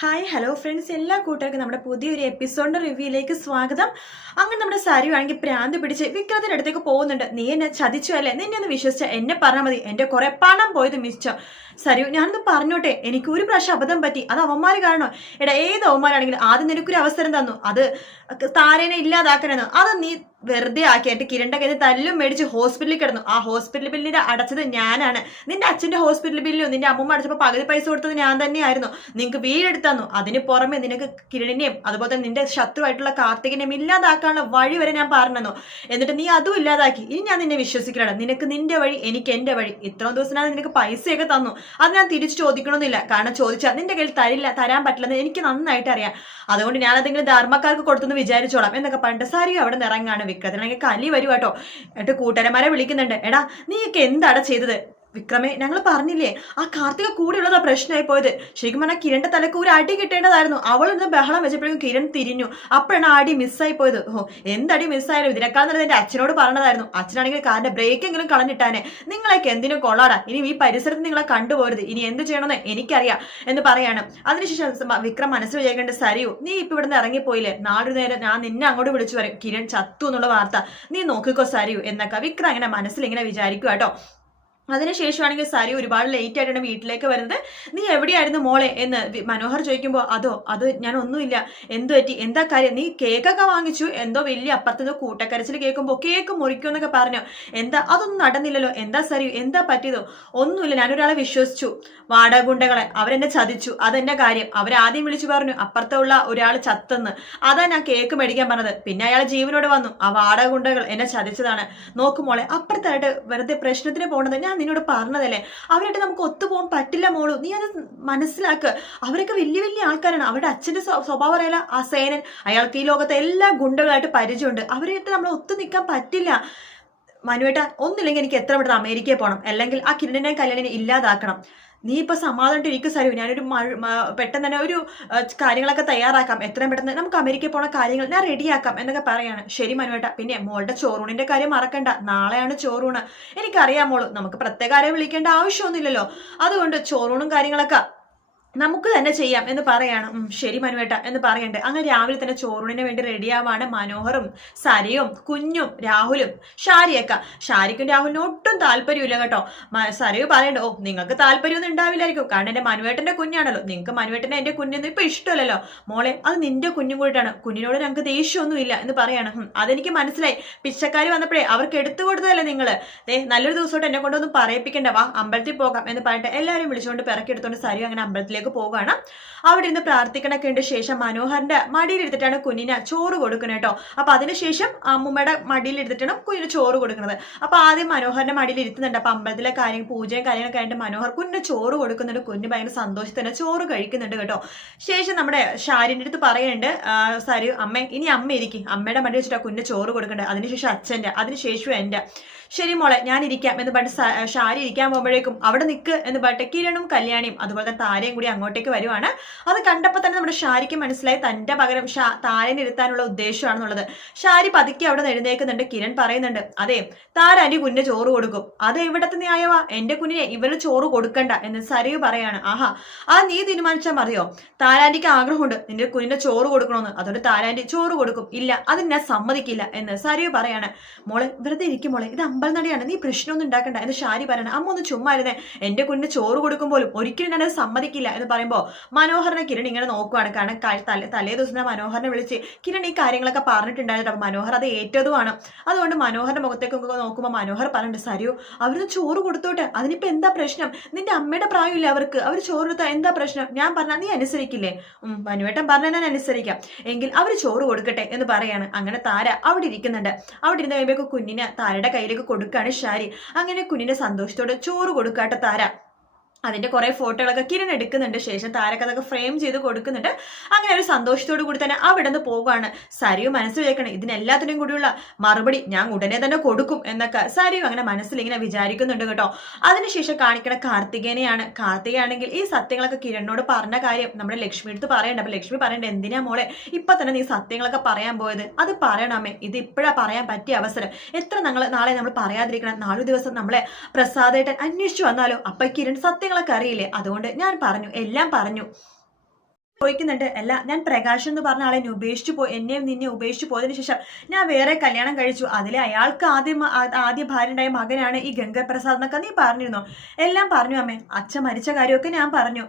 Hi hello friends എല്ലാ കൂട്ടുകാർക്കും നമ്മുടെ പുതിയൊരു എപ്പിസോഡിന്റെ റിവ്യൂയിലേക്ക് സ്വാഗതം. അങ്ങനെ നമ്മുടെ സാരി ആണെങ്കിൽ പ്രാന്ത് പിടിച്ച് വിക്രത്തിന്റെ അടുത്തേക്ക് പോകുന്നുണ്ട്. നീ എന്നെ ചതിച്ചു അല്ലേ? നിന്നെ ഒന്ന് വിശ്വസിച്ച എന്നെ പറഞ്ഞാൽ മതി. എന്റെ കുറെ പണം പോയത് മിച്ചം സരു ഞാനൊന്ന് പറഞ്ഞോട്ടെ? എനിക്ക് ഒരു പ്രാവശ്യം അബദ്ധം പറ്റി. അത് അവന്മാർ കാണണോ? എടാ ഏത് അവന്മാരാണെങ്കിലും ആദ്യം നിനക്കൊരു അവസരം തന്നു. അത് താരേനെ ഇല്ലാതാക്കണമെന്ന് അത് നീ വെറുതെ ആക്കിയിട്ട് കിരണ്ട കയ്യിൽ തല്ലും മേടിച്ച് ഹോസ്പിറ്റലിൽ കിടന്നു. ആ ഹോസ്പിറ്റൽ ബില്ലിന് അടച്ചത് ഞാനാണ്. നിന്റെ അച്ഛന്റെ ഹോസ്പിറ്റൽ ബില്ലും നിന്റെ അമ്മ അടച്ചപ്പോൾ പകുതി പൈസ കൊടുത്തത് ഞാൻ തന്നെയായിരുന്നു. നിങ്ങൾക്ക് വീടെടുത്ത് തന്നു. അതിന് പുറമെ നിനക്ക് കിരണിനെയും അതുപോലെ തന്നെ നിന്റെ ശത്രുവായിട്ടുള്ള കാർത്തികനെയും ഇല്ലാതാക്കാനുള്ള വഴി വരെ ഞാൻ പറഞ്ഞു എന്നിട്ട് നീ അതും ഇല്ലാതാക്കി. ഇനി ഞാൻ നിന്നെ വിശ്വസിക്കണം നിനക്ക് നിന്റെ വഴി എനിക്ക് എന്റെ വഴി. ഇത്രയും ദിവസം നിനക്ക് പൈസയൊക്കെ തന്നു. അത് ഞാൻ തിരിച്ചു ചോദിക്കണമെന്നില്ല. കാരണം ചോദിച്ചാൽ നിന്റെ കയ്യിൽ തരില്ല തരാൻ പറ്റില്ലെന്ന് എനിക്ക് നന്നായിട്ട് അറിയാം. അതുകൊണ്ട് ഞാൻ അതെങ്കിലും ധർമ്മക്കാർക്ക് കൊടുത്തെന്ന് വിചാരിച്ചോളാം. എന്നൊക്കെ പണ്ട് സാരി അവിടെ നിറങ്ങാണ് വിക്രത്തിനാണെങ്കിൽ കലി വരുവാട്ടോ എന്നിട്ട് കൂട്ടുകാരന്മാരെ വിളിക്കുന്നുണ്ട്. എടാ നീയൊക്കെ എന്താടാ ചെയ്തത്? വിക്രമേ ഞങ്ങൾ പറഞ്ഞില്ലേ ആ കാർത്തിക കൂടെയുള്ളതാ പ്രശ്നമായി പോയത്. ശരിക്കും പറഞ്ഞാൽ കിരണിന്റെ തലക്ക് ഒരു അടി കിട്ടേണ്ടതായിരുന്നു. അവൾ ഇന്ന് ബഹളം വെച്ചപ്പോഴേക്കും കിരൺ തിരിഞ്ഞു. അപ്പോഴാണ് ആ അടി മിസ്സായി പോയത്. ഓ എന്തടി മിസ്സായാലും ഇതിനേക്കാൾ എന്റെ അച്ഛനോട് പറഞ്ഞതായിരുന്നു. അച്ഛനാണെങ്കിൽ കാറിന്റെ ബ്രേക്കെങ്കിലും കളഞ്ഞിട്ടാനെ നിങ്ങളൊക്കെ എന്തിനും കൊള്ളാടാ? ഇനി ഈ പരിസരത്ത് നിങ്ങളെ കണ്ടുപോരുത് ഇനി എന്ത് ചെയ്യണമെന്ന് എനിക്കറിയാം എന്ന് പറയാണ്. അതിനുശേഷം വിക്രം മനസ്സിൽ വിചാരിക്കേണ്ട സരിയു നീ ഇപ്പൊ ഇവിടുന്ന് ഇറങ്ങിപ്പോയില്ലേ? നാളെ നേരം ഞാൻ നിന്നെ അങ്ങോട്ട് വിളിച്ചു വരും കിരൺ ചത്തു എന്നുള്ള വാർത്ത. നീ നോക്കിക്കോ സരിയു എന്നൊക്കെ വിക്രം അങ്ങനെ മനസ്സിൽ ഇങ്ങനെ വിചാരിക്കുക കേട്ടോ അതിനുശേഷമാണെങ്കിൽ സാരി ഒരുപാട് ലേറ്റ് ആയിട്ടാണ് വീട്ടിലേക്ക് വരുന്നത്. നീ എവിടെയായിരുന്നു മോളെ? എന്ന് മനോഹർ ചോദിക്കുമ്പോൾ അതോ അത് ഞാൻ ഒന്നുമില്ല. എന്തു പറ്റി? എന്താ കാര്യം? നീ കേക്കൊക്കെ വാങ്ങിച്ചു? എന്തോ വലിയ അപ്പുറത്തുനിന്ന് കൂട്ടക്കരച്ചിൽ കേൾക്കുമ്പോൾ കേക്ക് മുറിക്കുമെന്നൊക്കെ പറഞ്ഞു. എന്താ? അതൊന്നും നടന്നില്ലല്ലോ. എന്താ സാരി? എന്താ പറ്റിയതോ? ഒന്നുമില്ല. ഞാനൊരാളെ വിശ്വസിച്ചു. വാടകുണ്ടകളെ അവരെന്നെ ചതിച്ചു. അതെന്റെ കാര്യം. അവരാദ്യം വിളിച്ചു പറഞ്ഞു അപ്പുറത്തുള്ള ഒരാൾ ചത്തെന്ന്. അതാ ഞാൻ കേക്ക് മേടിക്കാൻ പറഞ്ഞത്. പിന്നെ അയാൾ ജീവനോട് വന്നു. ആ വാടകുണ്ടകൾ എന്നെ ചതിച്ചതാണ്. നോക്കുമോളെ അപ്പുറത്തായിട്ട് വെറുതെ പ്രശ്നത്തിന് പോകണത് ഞാൻ നിന്നോട് പറഞ്ഞതല്ലേ? അവരായിട്ട് നമുക്ക് ഒത്തുപോകാൻ പറ്റില്ല മോളു. നീ അത് മനസ്സിലാക്ക്. അവരൊക്കെ വലിയ വലിയ ആൾക്കാരാണ്. അവരുടെ അച്ഛന്റെ സ്വ- സ്വഭാവം അറിയില്ല ആ സേനൻ അയാൾക്ക് ഈ ലോകത്തെ എല്ലാ ഗുണ്ടകളായിട്ട് പരിചയമുണ്ട്. അവരായിട്ട് നമ്മൾ ഒത്തു നിൽക്കാൻ പറ്റില്ല. മനുവേട്ട ഒന്നില്ലെങ്കിൽ എനിക്ക് എത്ര പെട്ടെന്ന് അമേരിക്കയിൽ പോകണം അല്ലെങ്കിൽ ആ കിരണിനെ കല്യാണിനെ ഇല്ലാതാക്കണം. നീ ഇപ്പൊ സമാധാനമായിട്ട് ഇരിക്കും സരു. ഞാനൊരു പെട്ടെന്ന് തന്നെ ഒരു കാര്യങ്ങളൊക്കെ തയ്യാറാക്കാം. എത്രയും പെട്ടെന്ന് നമുക്ക് അമേരിക്കയിൽ പോണ കാര്യങ്ങൾ ഞാൻ റെഡിയാക്കാം എന്നൊക്കെ പറയാണ്. ശരി മനുവേട്ട. പിന്നെ മോളുടെ ചോറൂണിന്റെ കാര്യം മറക്കണ്ട. നാളെയാണ് ചോറൂണ്. എനിക്കറിയാം മോൾ. നമുക്ക് പ്രത്യേക ആരെയും വിളിക്കേണ്ട ആവശ്യമൊന്നുമില്ലല്ലോ. അതുകൊണ്ട് ചോറൂണും കാര്യങ്ങളൊക്കെ നമുക്ക് തന്നെ ചെയ്യാം എന്ന് പറയാണ്. ശരി മനുവേട്ട എന്ന് പറയണ്ട്. അങ്ങനെ രാവിലെ തന്നെ ചോറൂണിന് വേണ്ടി റെഡിയാവാണ് മനോഹറും സരയും കുഞ്ഞും രാഹുലും ഷാരിയൊക്കെ. ഷാരിക്കും രാഹുലിനും ഒട്ടും താല്പര്യമില്ല കേട്ടോ. സരയു പറയണ്ട ഓ നിങ്ങൾക്ക് താല്പര്യമൊന്നും ഉണ്ടാവില്ലായിരിക്കും. കാരണം എന്റെ മനുവേട്ടന്റെ കുഞ്ഞാണല്ലോ. നിങ്ങൾക്ക് മനുവേട്ടന്റെ എന്റെ കുഞ്ഞൊന്നും ഇപ്പൊ ഇഷ്ടമല്ലല്ലോ. മോളെ അത് നിന്റെ കുഞ്ഞും കൂടിയിട്ടാണ് കുഞ്ഞിനോട് ഞങ്ങൾക്ക് ദേഷ്യമൊന്നും ഇല്ല എന്ന് പറയാണ്. "ഹും, അതെനിക്ക് മനസ്സിലായി. പിച്ചക്കാർ വന്നപ്പോഴേ അവർക്ക് എടുത്തു കൊടുത്തതല്ലേ നിങ്ങൾ? ദേ നല്ലൊരു ദിവസമായിട്ട് എന്നെ കൊണ്ടൊന്നും പറയിപ്പിക്കണ്ട. വാ അമ്പലത്തിൽ പോകാം എന്ന് പറഞ്ഞിട്ട് എല്ലാവരും വിളിച്ചുകൊണ്ട് പിറക്കിയെടുത്തോണ്ട് സരി അങ്ങനെ അമ്പലത്തിലേക്ക് പോവുകയാണ്. അവിടെ ഇരുന്ന് പ്രാർത്ഥിക്കണൊക്കെ ഉണ്ട്. ശേഷം മനോഹറിന്റെ മടിയിലെടുത്തിട്ടാണ് കുഞ്ഞിന് ചോറ് കൊടുക്കുന്നത് കേട്ടോ. അപ്പൊ അതിനുശേഷം അമ്മൂമ്മയുടെ മടിയിലെടുത്തിട്ടാണ് കുഞ്ഞിന് ചോറ് കൊടുക്കുന്നത്. അപ്പൊ ആദ്യം മനോഹറിന്റെ മടിയിൽ ഇരുത്തുന്നുണ്ട്. അപ്പൊ അമ്പലത്തിലെ കാര്യം പൂജയും കാര്യങ്ങളൊക്കെ ആയിട്ട് മനോഹർ കുഞ്ഞിന് ചോറ് കൊടുക്കുന്നുണ്ട്. കുഞ്ഞ് ഭയങ്കര സന്തോഷത്തിന് ചോറ് കഴിക്കുന്നുണ്ട് കേട്ടോ. ശേഷം നമ്മുടെ ഷാരിന്റെ അടുത്ത് പറയുന്നുണ്ട് സരു അമ്മ ഇനി അമ്മ ഇരിക്കും. അമ്മയുടെ മടി വെച്ചിട്ടാ കുഞ്ഞിന് ചോറ് കൊടുക്കേണ്ടത് അതിനുശേഷം അച്ഛന്റെ അതിനുശേഷം എന്റെ. ശരി മോളെ ഞാൻ ഇരിക്കാം എന്ന് പറഞ്ഞിട്ട് ഷാരി ഇരിക്കാൻ പോകുമ്പോഴേക്കും അവിടെ നിൽക്ക് എന്ന് പറഞ്ഞിട്ട് കിരണും കല്യാണിയും അതുപോലെ താരയും കൂടി അങ്ങോട്ടേക്ക് വരുവാണ്. അത് കണ്ടപ്പോൾ തന്നെ നമ്മുടെ ഷാരിക്ക് മനസ്സിലായി തന്റെ പകരം ഷാ താരനിരുത്താനുള്ള ഉദ്ദേശമാണെന്നുള്ളത്. ഷാരി പതുക്കെ അവിടെ എഴുന്നേക്കുന്നുണ്ട് കിരൺ പറയുന്നുണ്ട് അതെ താര എന്റെ കുഞ്ഞിന് ചോറ് കൊടുക്കും. അത് എവിടത്തെ ന്യായവാ? എന്റെ കുഞ്ഞിനെ ഇവർ ചോറ് കൊടുക്കണ്ട എന്ന് സരയു പറയാണ്. ആഹാ ആ നീ തീരുമാനിച്ചാൽ മതിയോ? താരാന്റിക്ക് ആഗ്രഹമുണ്ട് നിന്റെ കുഞ്ഞിന്റെ ചോറ് കൊടുക്കണമെന്ന് അതുകൊണ്ട് താരാന്റി ചോറ് കൊടുക്കും. ഇല്ല അത് ഞാൻ സമ്മതിക്കില്ല എന്ന് സരയു പറയാണ്. മോളെ വെറുതെ ഇരിക്കും മോളെ. ഇത് അമ്പൽനടിയാണ് നീ പ്രശ്നമൊന്നും ഉണ്ടാക്കണ്ട എന്ന് ഷാരി പറയണം. അമ്മ ഒന്ന് ചുമ്മാ ഇരുന്നേ. എന്റെ കുഞ്ഞിന് ചോറ് കൊടുക്കുമ്പോഴും ഒരിക്കലും ഞാനത് സമ്മതിക്കില്ല എന്ന് പറയുമ്പോൾ മനോഹറിനെ കിരൺ ഇങ്ങനെ നോക്കുവാണ്. കാരണം തലേ തലേ ദിവസം മനോഹറിനെ വിളിച്ച് കിരൺ ഈ കാര്യങ്ങളൊക്കെ പറഞ്ഞിട്ടുണ്ടായിരുന്നു. അപ്പൊ മനോഹർ അത് ഏറ്റതുമാണ്. അതുകൊണ്ട് മനോഹറിന്റെ മുഖത്തേക്കൊക്കെ നോക്കുമ്പോൾ മനോഹർ പറഞ്ഞിട്ട് സരിയോ അവരൊന്ന് ചോറ് കൊടുത്തോട്ടെ? അതിനിപ്പോ എന്താ പ്രശ്നം? നിന്റെ അമ്മയുടെ പ്രായമില്ല അവർക്ക്? അവർ ചോറ് കൊടുത്താൽ എന്താ പ്രശ്നം? ഞാൻ പറഞ്ഞാൽ നീ അനുസരിക്കില്ലേ? മനുവേട്ടൻ പറഞ്ഞാൽ ഞാൻ അനുസരിക്കാം. എങ്കിൽ അവർ ചോറ് കൊടുക്കട്ടെ എന്ന് പറയാണ്. അങ്ങനെ താര അവിടെ ഇരിക്കുന്നുണ്ട്. അവിടെ ഇരുന്ന് കഴിയുമ്പോൾ കുഞ്ഞിനെ താരയുടെ കയ്യിലേക്ക് കൊടുക്കുകയാണ് ഷാരി അങ്ങനെ കുഞ്ഞിന്റെ സന്തോഷത്തോടെ ചോറ് കൊടുക്കാട്ടെ താര. അതിന്റെ കുറേ ഫോട്ടോകളൊക്കെ കിരൺ എടുക്കുന്നുണ്ട്. ശേഷം താരക്ക് അതൊക്കെ ഫ്രെയിം ചെയ്ത് കൊടുക്കുന്നുണ്ട്. അങ്ങനെ ഒരു സന്തോഷത്തോടു കൂടി തന്നെ അവിടെ നിന്ന് പോവുകയാണ്. സരിയു മനസ്സിൽ വിചാരിക്കണം ഇതിനെല്ലാത്തിനും കൂടിയുള്ള മറുപടി ഞാൻ ഉടനെ തന്നെ കൊടുക്കും എന്നൊക്കെ സരിയു അങ്ങനെ മനസ്സിൽ ഇങ്ങനെ വിചാരിക്കുന്നുണ്ട് കേട്ടോ. അതിനുശേഷം കാണിക്കണ കാർത്തികേനെയാണ്. കാർത്തികയാണെങ്കിൽ ഈ സത്യങ്ങളൊക്കെ കിരണിനോട് പറഞ്ഞ കാര്യം നമ്മുടെ ലക്ഷ്മി എടുത്ത് പറയണ്ട. അപ്പൊ ലക്ഷ്മി പറയണ്ട എന്തിനാ മോളെ ഇപ്പൊ തന്നെ നീ സത്യങ്ങളൊക്കെ പറയാൻ പോയത്? അത് പറയണമേ. ഇത് ഇപ്പോഴാ പറയാൻ പറ്റിയ അവസരം. എത്ര നാളെ നാളെ നമ്മൾ പറയാതിരിക്കണം. നാലു ദിവസം നമ്മളെ പ്രസാദേട്ടൻ അന്വേഷിച്ചു വന്നാലോ? അപ്പൊ കിരൺ സത്യങ്ങളൊക്കെ അറിയില്ലേ? അതുകൊണ്ട് ഞാൻ പറഞ്ഞു എല്ലാം പറഞ്ഞു. ചോദിക്കുന്നുണ്ട്. അല്ല ഞാൻ പ്രകാശ് എന്ന് പറഞ്ഞ ആളെ ഉപേക്ഷിച്ചു പോയി എന്നെയും നിന്നെ ഉപേക്ഷിച്ചു പോയതിനു ശേഷം ഞാൻ വേറെ കല്യാണം കഴിച്ചു. അതിലെ അയാൾക്ക് ആദ്യം ആദ്യ ഭാര്യ ഉണ്ടായ മകനാണ് ഈ ഗംഗപ്രസാദ് എന്നൊക്കെ നീ പറഞ്ഞിരുന്നു? എല്ലാം പറഞ്ഞു അമ്മേ. അച്ഛൻ മരിച്ച കാര്യമൊക്കെ ഞാൻ പറഞ്ഞു.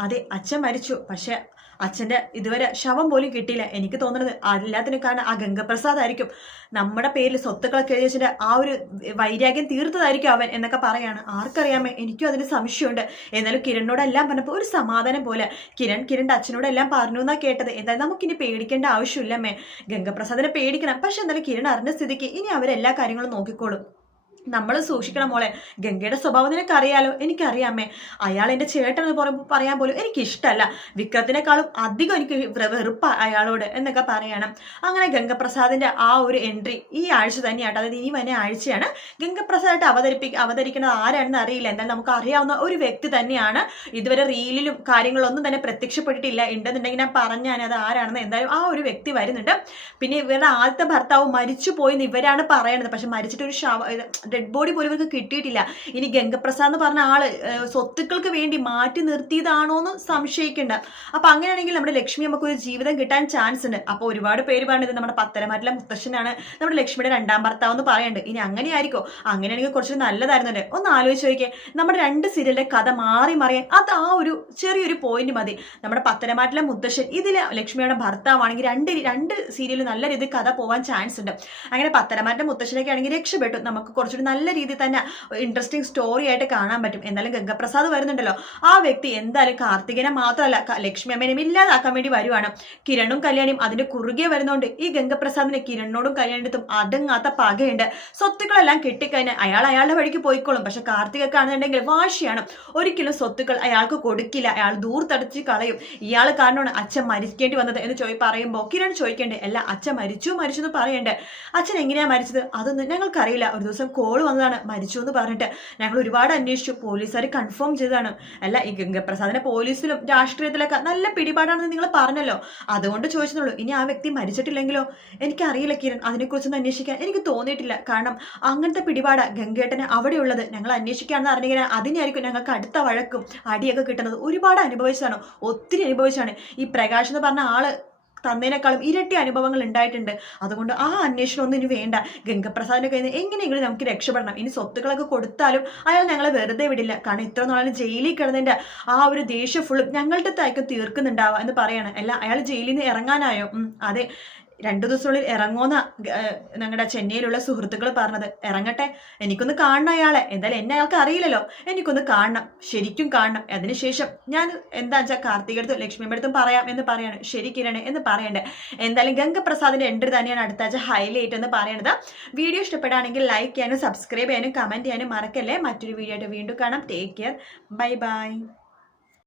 അതെ അച്ഛൻ മരിച്ചു. പക്ഷെ അച്ഛന്റെ ഇതുവരെ ശവം പോലും കിട്ടിയില്ല. എനിക്ക് തോന്നുന്നത് എല്ലാത്തിനും കാരണം ആ ഗംഗപ്രസാദ് ആയിരിക്കും. നമ്മുടെ പേരിൽ സ്വത്തുക്കളൊക്കെ എഴുതി വെച്ചിട്ട് ആ ഒരു വൈരാഗ്യം തീർത്തതായിരിക്കും അവൻ എന്നൊക്കെ പറയാണ്. ആർക്കറിയാമേ എനിക്കും അതിന് സംശയമുണ്ട്. എന്നാലും കിരണിനോടെല്ലാം പറഞ്ഞപ്പോൾ ഒരു സമാധാനം പോലെ. കിരൺ കിരണിന്റെ അച്ഛനോട് എല്ലാം പറഞ്ഞു എന്നാ കേട്ടത്. എന്തായാലും നമുക്കിനി പേടിക്കേണ്ട ആവശ്യമില്ലമ്മേ ഗംഗപ്രസാദിനെ പേടിക്കണം. പക്ഷെ എന്തായാലും കിരൺ അറിഞ്ഞ സ്ഥിതിക്ക് ഇനി അവരെല്ലാ കാര്യങ്ങളും നോക്കിക്കോളും. നമ്മൾ സൂക്ഷിക്കണം മോളെ. ഗംഗയുടെ സ്വഭാവം നിനക്ക് അറിയാലോ എനിക്കറിയാമേ അയാൾ എന്റെ ചേട്ടൻ എന്ന് പറയുമ്പോൾ പറയാൻ പോലും എനിക്കിഷ്ടമല്ല വിക്രത്തിനേക്കാളും അധികം എനിക്ക് വെറുപ്പ അയാളോട് എന്നൊക്കെ പറയണം. അങ്ങനെ ഗംഗപ്രസാദിന്റെ ആ ഒരു എൻട്രി ഈ ആഴ്ച തന്നെയാട്ടോ. അതായത് ഇനി വന്നെ ആഴ്ചയാണ് ഗംഗപ്രസാദായിട്ട് അവതരിപ്പി അവതരിക്കുന്നത് ആരാണെന്ന് അറിയില്ല. എന്നാൽ നമുക്ക് അറിയാവുന്ന ഒരു വ്യക്തി തന്നെയാണ്. ഇതുവരെ റീലിലും കാര്യങ്ങളൊന്നും തന്നെ പ്രത്യക്ഷപ്പെട്ടിട്ടില്ല. ഉണ്ടെന്നുണ്ടെങ്കിൽ ഞാൻ പറഞ്ഞാൽ അത് ആരാണെന്ന് എന്തായാലും ആ ഒരു വ്യക്തി വരുന്നുണ്ട്. പിന്നെ ഇവരുടെ ആദ്യത്തെ ഭർത്താവ് മരിച്ചു പോയി ഇവരാണ് പറയണത്. പക്ഷെ മരിച്ചിട്ട് ഒരു ശവ ഡെഡ് ബോഡി പോലും ഇവർക്ക് കിട്ടിയിട്ടില്ല. ഇനി ഗംഗപ്രസാദ് എന്ന് പറഞ്ഞ ആൾ സ്വത്തുക്കൾക്ക് വേണ്ടി മാറ്റി നിർത്തിയതാണോ എന്ന് സംശയിക്കേണ്ട. അപ്പൊ അങ്ങനെയാണെങ്കിൽ നമ്മുടെ ലക്ഷ്മി നമുക്ക് ഒരു ജീവിതം കിട്ടാൻ ചാൻസ് ഉണ്ട്. അപ്പൊ ഒരുപാട് പേര് പറഞ്ഞത് നമ്മുടെ പത്തരമാറ്റിലെ മുത്തശ്ശനാണ്. നമ്മുടെ ലക്ഷ്മിയുടെ രണ്ടാം ഭർത്താവ് എന്ന് പറയുന്നുണ്ട്. ഇനി അങ്ങനെയായിരിക്കോ? അങ്ങനെയാണെങ്കിൽ കുറച്ച് നല്ലതായിരുന്നല്ലേ ഒന്ന് ആലോചിച്ച് നോക്കിയേ. നമ്മുടെ രണ്ട് സീരിയലിന്റെ കഥ മാറി മറിയാൻ അത് ആ ഒരു ചെറിയൊരു പോയിന്റ് മതി. നമ്മുടെ പത്തനമാറ്റിലെ മുത്തശ്ശൻ ഇതിലെ ലക്ഷ്മിയുടെ ഭർത്താവാണെങ്കിൽ രണ്ട് രണ്ട് സീരിയൽ നല്ല രീതിയിൽ കഥ പോവാൻ ചാൻസ് ഉണ്ട്. അങ്ങനെ പത്തനമാറ്റിലെ മുത്തശ്ശനൊക്കെ ആണെങ്കിൽ രക്ഷപ്പെട്ടു. നമുക്ക് കുറച്ചുകൂടി നല്ല രീതിയിൽ തന്നെ ഇൻട്രസ്റ്റിംഗ് സ്റ്റോറി ആയിട്ട് കാണാൻ പറ്റും. എന്നാലും ഗംഗപ്രസാദ് വരുന്നുണ്ടല്ലോ. ആ വ്യക്തി എന്തായാലും കാർത്തികനെ മാത്രമല്ല ക- ലക്ഷ്മി അമ്മേനെയും ഇല്ലാതാക്കാൻ വേണ്ടി വരുവാണ്. കിരണും കല്യാണിയും അതിന്റെ കുറുകെ വരുന്നോണ്ട്. ഈ ഗംഗപ്രസാദിന് കിരണിനോടും കല്യാണിടത്തും അടങ്ങാത്ത പകയുണ്ട്. സ്വത്തുക്കളെല്ലാം കിട്ടിക്കഴിഞ്ഞാൽ അയാൾ അയാളുടെ വഴിക്ക് പോയിക്കോളും. പക്ഷെ കാർത്തികക്ക് ആണെന്നുണ്ടെങ്കിൽ വാശിയാണ്. ഒരിക്കലും സ്വത്തുക്കൾ അയാൾക്ക് കൊടുക്കില്ല. അയാൾ ദൂർത്തടച്ച് കളയും. ഇയാൾ കാരണമാണ് അച്ഛൻ മരിക്കേണ്ടി വന്നത് എന്ന് ചോയി പറയുമ്പോൾ കിരൺ ചോദിക്കേണ്ടേ അല്ല അച്ഛൻ മരിച്ചു മരിച്ചു എന്ന് പറയണ്ടേ? അച്ഛൻ എങ്ങനെയാ മരിച്ചത്? അതൊന്നും ഞങ്ങൾക്കറിയില്ല. ഒരു ദിവസം കോൾ വന്നതാണ്. മരിച്ചു എന്ന് പറഞ്ഞിട്ട് ഞങ്ങൾ ഒരുപാട് അന്വേഷിച്ചു. പോലീസുകാർ കൺഫേം ചെയ്തതാണ്. അല്ല ഈ ഗംഗപ്രസാദിനെ പോലീസിലും രാഷ്ട്രീയത്തിലൊക്കെ നല്ല പിടിപാടാണെന്ന് നിങ്ങൾ പറഞ്ഞല്ലോ. അതുകൊണ്ട് ചോദിച്ചതുള്ളൂ ഇനി ആ വ്യക്തി മരിച്ചിട്ടില്ലെങ്കിലോ? എനിക്കറിയില്ല കിരൺ അതിനെക്കുറിച്ചൊന്നും അന്വേഷിക്കാൻ എനിക്ക് തോന്നിയിട്ടില്ല. കാരണം അങ്ങനത്തെ പിടിപാട് ഗംഗേട്ടന് അവിടെയുള്ളത്. ഞങ്ങൾ അന്വേഷിക്കുകയാണെന്ന് അറിഞ്ഞെങ്കിൽ അതിനായിരിക്കും ഞങ്ങൾക്ക് അടുത്ത വഴക്കും അടിയൊക്കെ കിട്ടുന്നത്. ഒരുപാട് അനുഭവിച്ചതാണ്. ഒത്തിരി അനുഭവിച്ചാണ്. ഈ പ്രകാശ് എന്ന് പറഞ്ഞ ആൾ തന്നതിനേക്കാളും ഇരട്ടി അനുഭവങ്ങൾ ഉണ്ടായിട്ടുണ്ട്. അതുകൊണ്ട് ആ അന്വേഷണം ഒന്നും ഇനി വേണ്ട. ഗംഗപ്രസാദിനെ നിന്ന് എങ്ങനെയെങ്കിലും നമുക്ക് രക്ഷപ്പെടണം. ഇനി സ്വത്തുക്കളൊക്കെ കൊടുത്താലും അയാൾ ഞങ്ങളെ വെറുതെ വിടില്ല. കാരണം ഇത്ര നാളും ജയിലിൽ കിടന്നതിന്റെ ആ ഒരു ദേഷ്യം ഫുള്ളും ഞങ്ങളുടെ തായിരിക്കും തീർക്കുന്നുണ്ടാവുക എന്ന് പറയാണ്. അല്ല അയാൾ ജയിലിൽ നിന്ന് ഇറങ്ങാനായോ? അതെ. രണ്ടു ദിവസത്തിനുള്ളിൽ ഇറങ്ങുമെന്ന് ഞങ്ങളുടെ ചെന്നൈയിലുള്ള സുഹൃത്തുക്കൾ പറഞ്ഞത്. ഇറങ്ങട്ടെ എനിക്കൊന്ന് കാണണം അയാളെ. എന്തായാലും എന്നെ അയാൾക്ക് അറിയില്ലല്ലോ. എനിക്കൊന്ന് കാണണം. ശരിക്കും കാണണം. അതിനുശേഷം ഞാൻ എന്താ വെച്ചാൽ കാർത്തികടുത്തും ലക്ഷ്മിയുടെ അടുത്തും പറയാം എന്ന് പറയാണ്. ശരി കിരണേ എന്ന് പറയണ്ടേ. എന്തായാലും ഗംഗപ്രസാദിന്റെ എൻട്രി തന്നെയാണ് അടുത്ത ആഴ്ച ഹൈലൈറ്റ് എന്ന് പറയണത്. വീഡിയോ ഇഷ്ടപ്പെടുകയാണെങ്കിൽ ലൈക്ക് ചെയ്യാനും സബ്സ്ക്രൈബ് ചെയ്യാനും കമന്റ് ചെയ്യാനും മറക്കല്ലേ? മറ്റൊരു വീഡിയോ ആയിട്ട് വീണ്ടും കാണാം. Take care bye bye